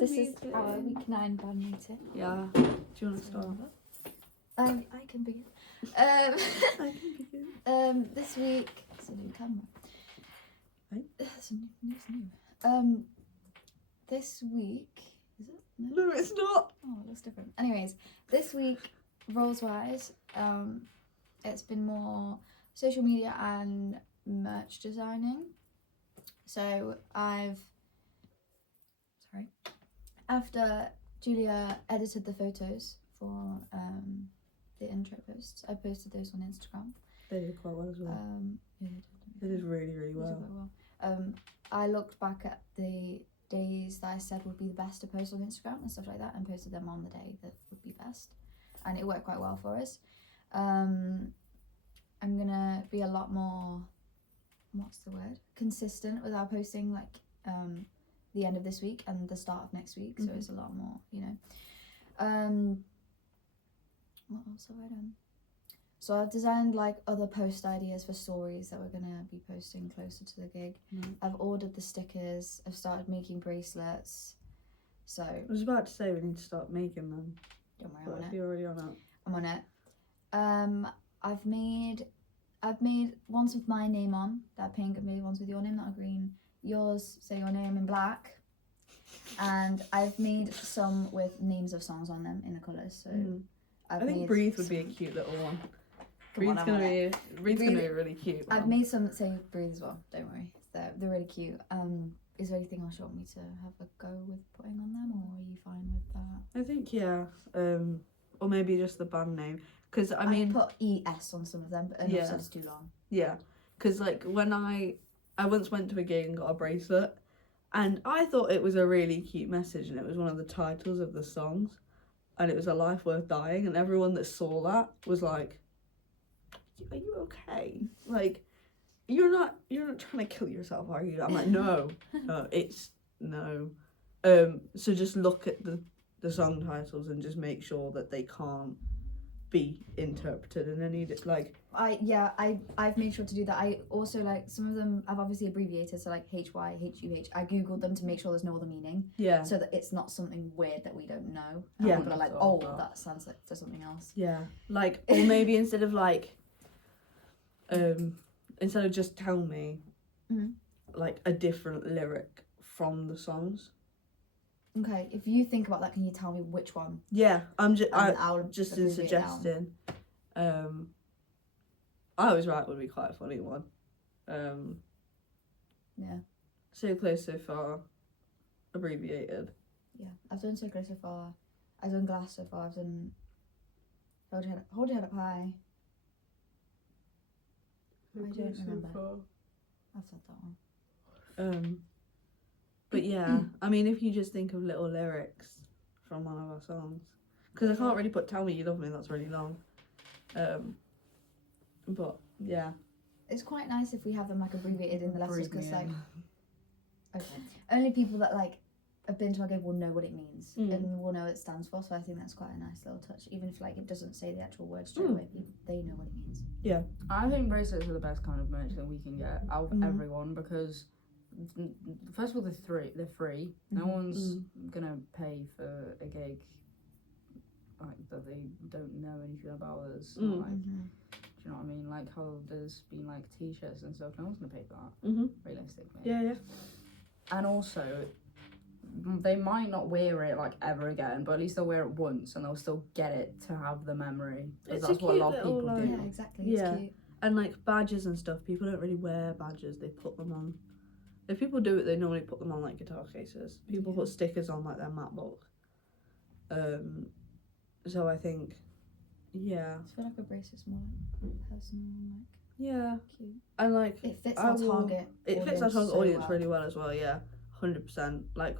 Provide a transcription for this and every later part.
This is our week 9 band meeting. Yeah. Do you want to start? I can begin. I can begin. This week, it's a new camera. Right. It's new. This week, is it? No, it's not. Oh, it looks different. Anyways, this week, roles-wise, it's been more social media and merch designing. So after Julia edited the photos for the intro posts, I posted those on Instagram. They did quite well as well. Yeah, They did really, really they well. did quite well. I looked back at the days that I said would be the best to post on Instagram and stuff like that, and posted them on the day that would be best, and it worked quite well for us. I'm gonna be a lot more, consistent with our posting, like the end of this week and the start of next week. So it's a lot more, what else have I done? So I've designed like other post ideas for stories that we're gonna be posting closer to the gig. I've ordered the stickers. I've started making bracelets. So I was about to say we need to start making them. Don't worry, But I'm on if it. you're already on it. I'm on it. I've made ones with my name on, that are pink. I've made ones with your name that are green. Yours say your name in black. And I've made some with names of songs on them in the colours. So I think Breathe would be a cute little one. Breathe's gonna be really cute. I've made some that say Breathe as well. Don't worry, they're really cute. Is there anything else you want me to have a go with putting on them, or are you fine with that? I think or maybe just the band name, because I put ES on some of them, but enough said it's too long. Yeah, because like when I once went to a gig and got a bracelet, and I thought it was a really cute message, and it was one of the titles of the songs, and it was A Life Worth Dying, and everyone that saw that was like, "Are you okay? Like, you're not trying to kill yourself, are you?" I'm like, no, no. So just look at the song titles and just make sure that they can't be interpreted in any I've made sure to do that. I also like some of them I've obviously abbreviated, so like HY, HUH. I googled them to make sure there's no other meaning. Yeah. So that it's not something weird that we don't know. And people are like, oh, that sounds like for something else. Yeah. Like, or maybe instead of just tell me like a different lyric from the songs. Okay, if you think about that, can you tell me which one? Yeah, I'm just suggesting. I was right would be quite a funny one. Yeah. So Close So Far, abbreviated. Yeah, I've done So Close So Far. I've done Glass so far. I've done Hold Your Head Up High. I don't remember. I've said that one. But yeah, I mean, if you just think of little lyrics from one of our songs, because I can't really put Tell Me You Love Me, that's really long. But yeah, it's quite nice if we have them like abbreviated in the letters, because like, okay, only people that like have been to our gig will know what it means and will know what it stands for. So I think that's quite a nice little touch, even if like it doesn't say the actual words straight away. They know what it means. Yeah, I think bracelets are the best kind of merch that we can get out of everyone, because first of all they're free. No one's gonna pay for a gig like that they don't know anything about us. Do you know what I mean? Like how there's been like t-shirts and stuff, no one's gonna pay for that realistically. Yeah. And also they might not wear it like ever again, but at least they'll wear it once and they'll still get it to have the memory, because that's what a lot of people do. Yeah, exactly. It's cute. And like badges and stuff, people don't really wear badges, they put them on. If people do it, they normally put them on like guitar cases. People put stickers on like their MacBook. So I think, yeah. I feel like a bracelet's more like personal, like cute. And like it fits our target. It fits our target audience really well as well. Yeah, 100%. Like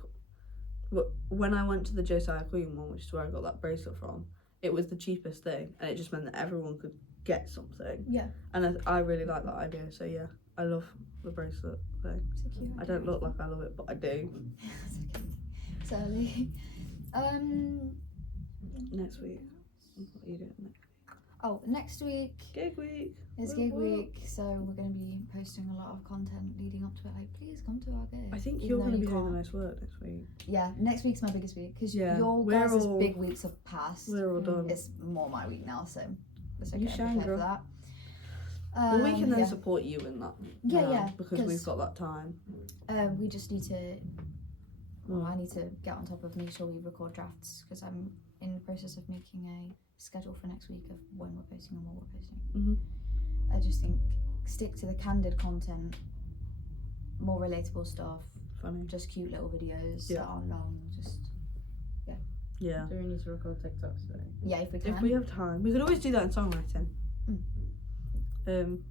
when I went to the Josiah Queen one, which is where I got that bracelet from, it was the cheapest thing, and it just meant that everyone could get something. Yeah. And I really like that idea. So yeah, I love the bracelet thing. It's a cute idea. I don't look like I love it, but I do. It's okay. It's early. Next week. What are you doing next week? Oh, next week Gig week. is Woo gig woo. week, so we're going to be posting a lot of content leading up to it. Like, please come to our gig. I think even you're though going to you be doing the can't. most work next week. Yeah, next week's my biggest week because Yeah, your we're guys' all- big weeks have passed. We're all done. It's more my week now, so let's You get prepared shine, for girl. that. Well, we can then yeah. support you in that. Yeah, now, yeah, Because 'cause- we've got that time. We just need to. Well, Mm. I need to get on top of making sure we record drafts because I'm in the process of making a schedule for next week of when we're posting and what we're posting. Mhm. I just think stick to the candid content, more relatable stuff, Funny. just cute little videos Yeah. that aren't long. Just Yeah. Do we need to record TikToks today? yeah, if we can. If we have time, we could always do that in songwriting. Mm.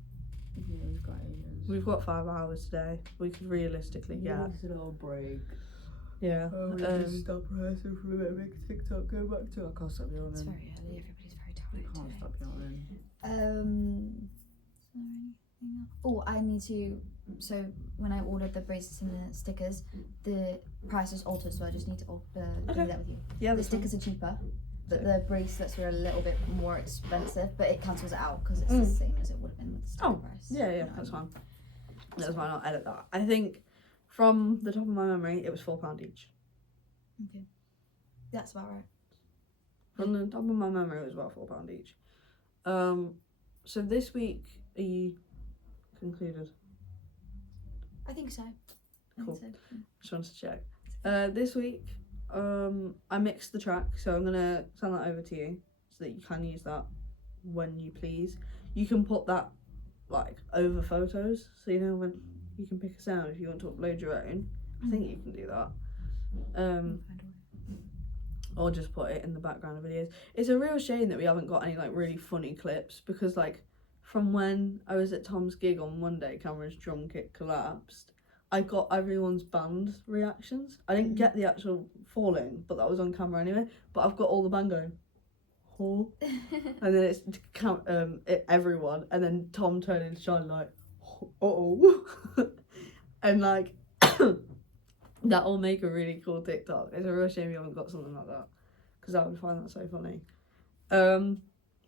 Yeah, we've got ages. We've got 5 hours today. We could realistically get. a little break. Yeah. Stop rehearsing for a bit, make a TikTok, go back to. I can't stop It's yawning. very early. Everybody's very I tired can't today. stop yawning. Is there anything else? Oh, I need to. So when I ordered the bracelets and the stickers, the price is altered. So I just need to Okay. do that with you. Yeah. The that's fine. stickers are cheaper, but Sick. the bracelets were a little bit more expensive. But it cancels it out because it's Mm. the same as it would have been with the sticker Oh, price. Yeah, You yeah, know what I that's mean? fine. That's fine. I'll edit that. I think from the top of my memory, it was £4 each. Okay, that's about right. From the top of my memory, it was about £4 each. So this week, are you concluded? I think so. Cool. I think so. Just wanted to check. This week, I mixed the track, so I'm gonna send that over to you so that you can use that when you please. You can put that like over photos, so you know when you can pick a sound if you want to upload your own. I think you can do that. Or just put it in the background of videos. It's a real shame that we haven't got any like really funny clips because like from when I was at Tom's gig on Monday, Cameron's drum kit collapsed. I got everyone's band reactions. I didn't get the actual falling, but that was on camera anyway. But I've got all the band going, oh, and then it's everyone, and then Tom turning to Sean like, oh, and like. That'll make a really cool TikTok. It's a real shame you haven't got something like that because I would find that so funny. So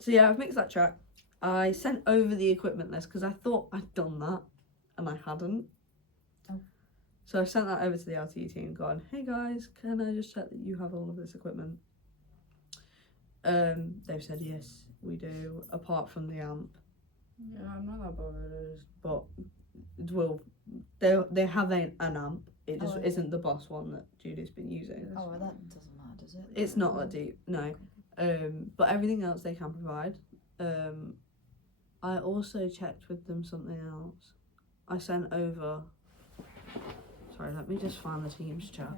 yeah, I've mixed that track. I sent over the equipment list because I thought I'd done that and I hadn't. Oh. So I've sent that over to the LTE team gone, hey guys, can I just check that you have all of this equipment? They've said yes, we do, apart from the amp. Yeah, I'm not that bothered. But they have an amp. It just okay. isn't the Boss one that Judy's been using. Oh, well, that doesn't matter, does it? It's not that deep, no. But everything else they can provide. I also checked with them something else. I sent over. Sorry, let me just find the Teams chat.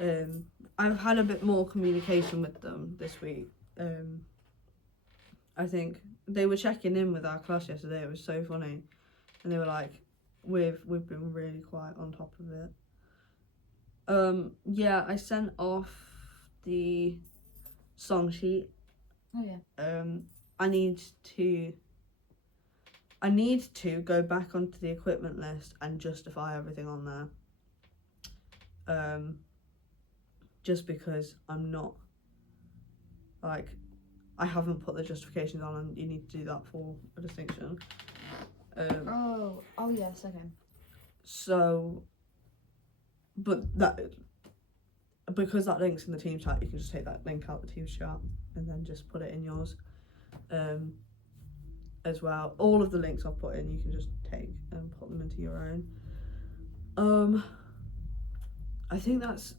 Okay. I've had a bit more communication with them this week. I think they were checking in with our class yesterday. It was so funny, and they were like, "We've been really quite on top of it." Yeah, I sent off the song sheet. Oh yeah. I need to go back onto the equipment list and justify everything on there. Just because I'm not like I haven't put the justifications on, and you need to do that for a distinction. Oh yes, okay. So, but that because that link's in the team chat, you can just take that link out the team chat and then just put it in yours. As well, all of the links I've put in, you can just take and put them into your own. I think that's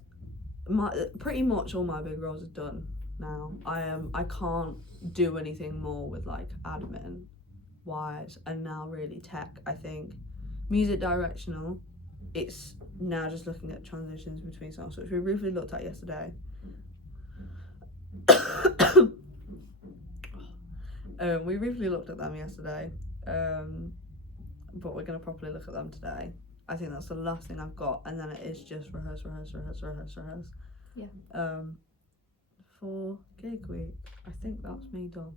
pretty much all my big roles are done now. I can't do anything more with like admin wise, and now really tech. I think music directional, it's now just looking at transitions between songs, which we briefly looked at yesterday. We briefly looked at them yesterday, but we're going to properly look at them today. I think that's the last thing I've got, and then it is just rehearse. Yeah. For gig week, I think that's me done.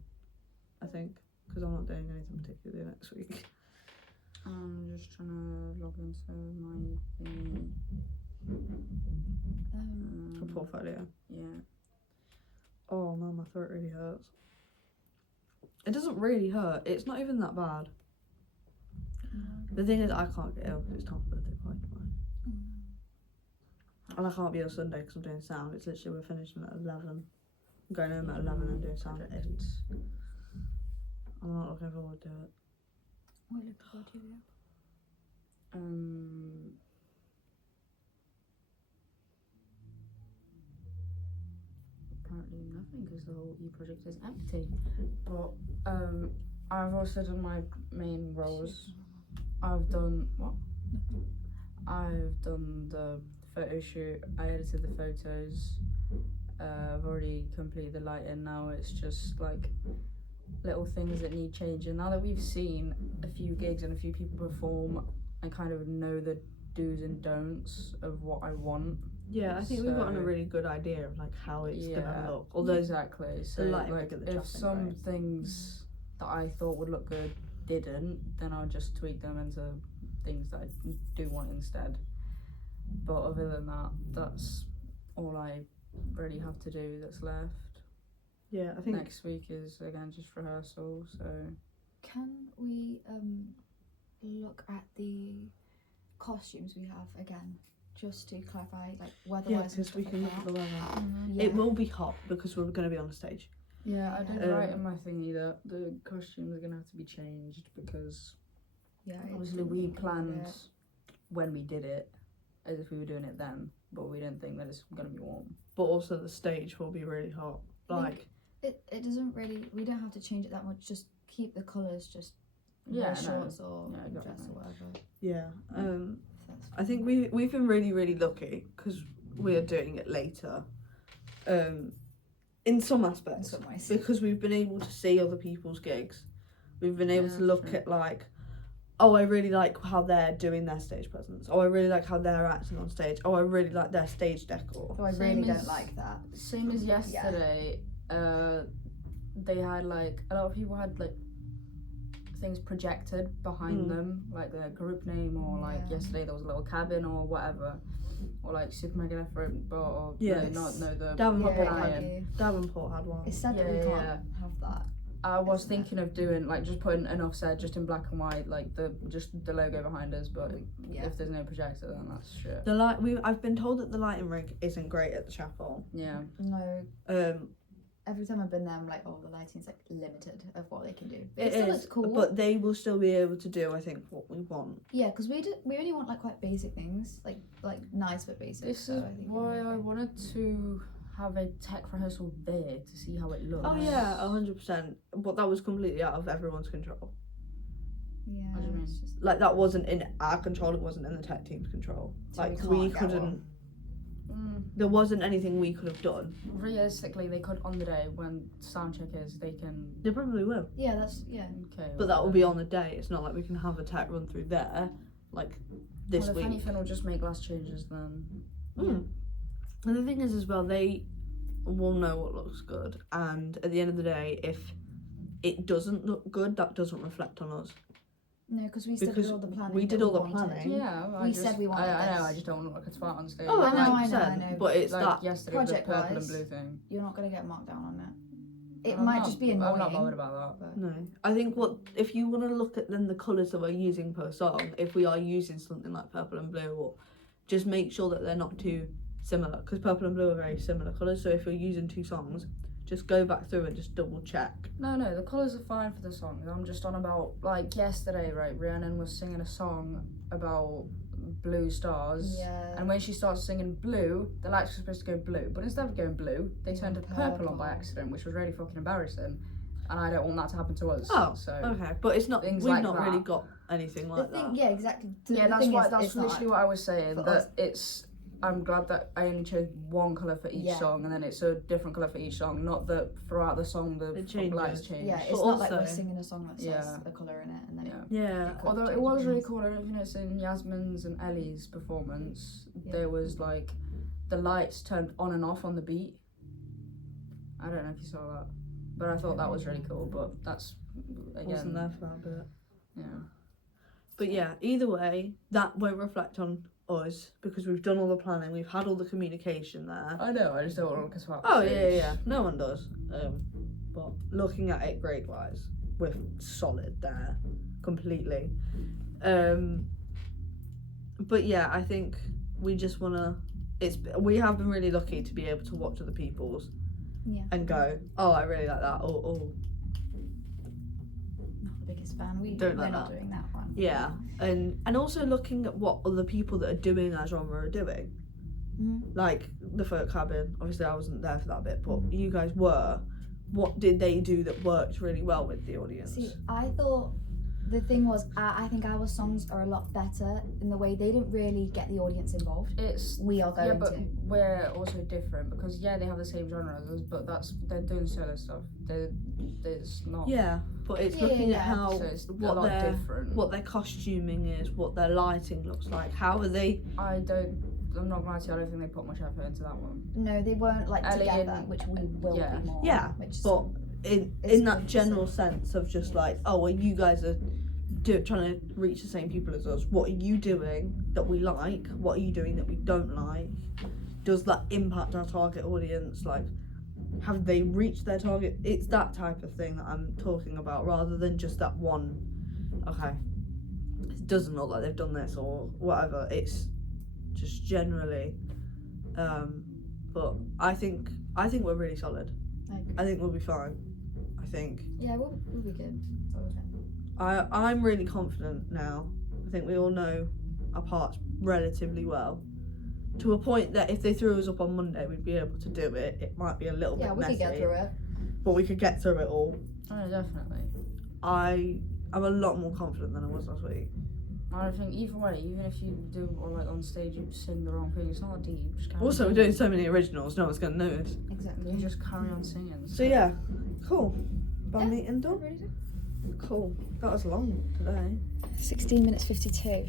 I think, because I'm not doing anything particularly next week. I'm just trying to log into my thingy. For portfolio. Yeah. Oh man, my throat really hurts. It doesn't really hurt. It's not even that bad. The thing is, I can't get ill because it's Tom's birthday party tomorrow. And I can't be ill Sunday because I'm doing sound. It's literally, we're finishing at 11. I'm going home at 11 and doing sound at 8. I'm not looking forward to it. What are you looking forward to, Leo? Apparently nothing because the whole E project is empty. But I've also done my main roles. I've done what? I've done the photo shoot. I edited the photos. I've already completed the lighting. Now it's just like little things that need changing. Now that we've seen a few gigs and a few people perform, I kind of know the do's and don'ts of what I want. Yeah, I think we've gotten a So- really good idea of like how it's Yeah, gonna look. Although exactly. So lighting like, rig and the if traffic some lights. things that I thought would look good didn't, then I'll just tweak them into things that I do want instead. But other than that, that's all I really have to do that's left. yeah, I think Next week is again just rehearsal, so Can we look at the costumes we have again, just to clarify, like weather-wise yeah, and because stuff we like can look that? at the weather. Yeah. It will be hot because we're going to be on a stage. yeah, I did Um, write in my thingy that the costumes are gonna have to be changed because Yeah. I obviously didn't we think about planned it. when we did it as if we were doing it then, but we didn't think that it's gonna be warm. But also the stage will be really hot. I Like, think it doesn't really. We don't have to change it that much. Just keep the colours. Just Yeah, wear no. shorts or Yeah, exactly. dress or whatever. yeah. If that's I think we've been really lucky because we are doing it later. In some in aspects, some ways. because we've been able to see other people's gigs. We've been able Yeah, to look true. at like, oh, I really like how they're doing their stage presence. Oh, I really like how they're acting on stage. Oh, I really like their stage decor. So I Same really as- don't like that. Same as yesterday, they had like a lot of people had like things projected behind Mm. them, like their group name, or like Yeah. yesterday there was a little cabin or whatever, or like Super Mega Effort, or Yes. the Davenport Yeah, had thank you. Davenport had one. It's sad that Yeah, we yeah, can't yeah. have that. I was Isn't it? thinking of doing like just putting an offset just in black and white, like the logo behind us, but Yeah. if there's no projector then that's shit. The I've been told that the lighting rig isn't great at the chapel. Yeah. No. Um, Every time I've been there, I'm like, oh, the lighting's like limited of what they can do. But it still is, looks cool. but they will still be able to do, I think, what we want. Yeah, because we only want like quite basic things, like nice but basic. This so is I think why it'll I be okay. wanted to have a tech rehearsal there to see how it looks. Oh yeah, 100%. But that was completely out of everyone's control. Yeah. What do you mean? it's just- Like that wasn't in our control. It wasn't in the tech team's control. So Like we we can't get couldn't. one. There wasn't anything we could have done. Realistically, they could on the day when sound check is, they can. They probably will. Yeah, that's yeah. Okay. But that will be on the day. It's not like we can have a tech run through there, like this well, if week. anything, we'll just make last changes then. Mm. And the thing is, as well, they will know what looks good. And at the end of the day, if it doesn't look good, that doesn't reflect on us. No, because we still Because did all the planning. we that did all the wanted. planning. Yeah, We said we wanted I know. this. I just don't want to look like a twat on stage. Oh, I know, I know, 100%. I know. But it's like that. yesterday with the purple and project-wise, blue thing. You're not gonna get marked down on it. It I'm might not- just be annoying. I'm not bothered about that. But No, I think what if you want to look at then the colours that we're using per song, if we are using something like purple and blue, or just make sure that they're not too similar, because purple and blue are very similar colours. So if you're using two songs, just go back through and just double check. No, the colours are fine for the songs. I'm just on about, like, yesterday, right, Rhiannon was singing a song about blue stars. yeah. And when she starts singing blue, the lights were supposed to go blue. But instead of going blue, they turned to purple on by Purple. accident, which was really fucking embarrassing. And I don't want that to happen to us. Oh, So, okay, but it's not. things We've like not that. really got anything The like thing, that. yeah, exactly. yeah, The that's thing why, is, that's it's not literally what I was saying. for That us. it's, I'm glad that I only chose one colour for each Yeah. song, and then it's a different colour for each song. Not that throughout the song the It changes. lights change. Yeah, it's But not like we're also- singing a song that says Yeah. a colour in it and then Yeah. Yeah, It Although it changes was really things. cool, I don't know if you noticed in Yasmin's and Ellie's performance, Yeah. there was like the lights turned on and off on the beat. I don't know if you saw that, but I thought that was really cool. But that's wasn't again, there for that bit. yeah. But yeah, either way, that won't reflect on us because we've done all the planning, we've had all the communication there. I know. I just don't want to look as far. Oh yeah. No one does. But looking at it grade wise, we're solid there, completely. But yeah, I think we just wanna. We have been really lucky to be able to watch other people's, and go, oh, I really like that, or Not the biggest fan. We're Don't like not that. doing that one. yeah, and also looking at what other people that are doing our genre are doing. Like the Folk Cabin, obviously I wasn't there for that bit, but you guys were. What did they do that worked really well with the audience? See, I thought the thing was, I think our songs are a lot better in the way they didn't really get the audience involved. It's We are going but to. we're also different because they have the same genre as us, but they're doing solo stuff. There's not. Yeah, but it's Yeah, looking yeah, at yeah. how So it's a what lot their different. what their costuming is, what their lighting looks like. How are they? I'm not gonna lie to you, I don't think they put much effort into that one. No, they weren't like Ellie together, and- which we will Yeah. be more. Yeah, which is, but in It's that good to general see. sense of just like, oh, well, you guys are trying to reach the same people as us. What are you doing that we like? What are you doing that we don't like? Does that impact our target audience? Like, have they reached their target? It's that type of thing that I'm talking about, rather than just that one. Okay, it doesn't look like they've done this or whatever. It's just generally. But I think we're really solid. I think we'll be fine. I think. Yeah, we'll be good. I'm really confident now. I think we all know our parts relatively well. To a point that if they threw us up on Monday, we'd be able to do it. It might be a little Yeah, bit we messy, could get through it. but we could get through it all. Oh, definitely. I'm a lot more confident than I was last week. I don't think either way, even if you do or like on stage you sing the wrong thing, it's not deep. Just carry Also, on we're doing so many originals, no one's gonna notice. Exactly. You just carry on singing. So yeah, cool. Band Yeah. meeting done. Ready to- Cool. That was long today. 16 minutes 52.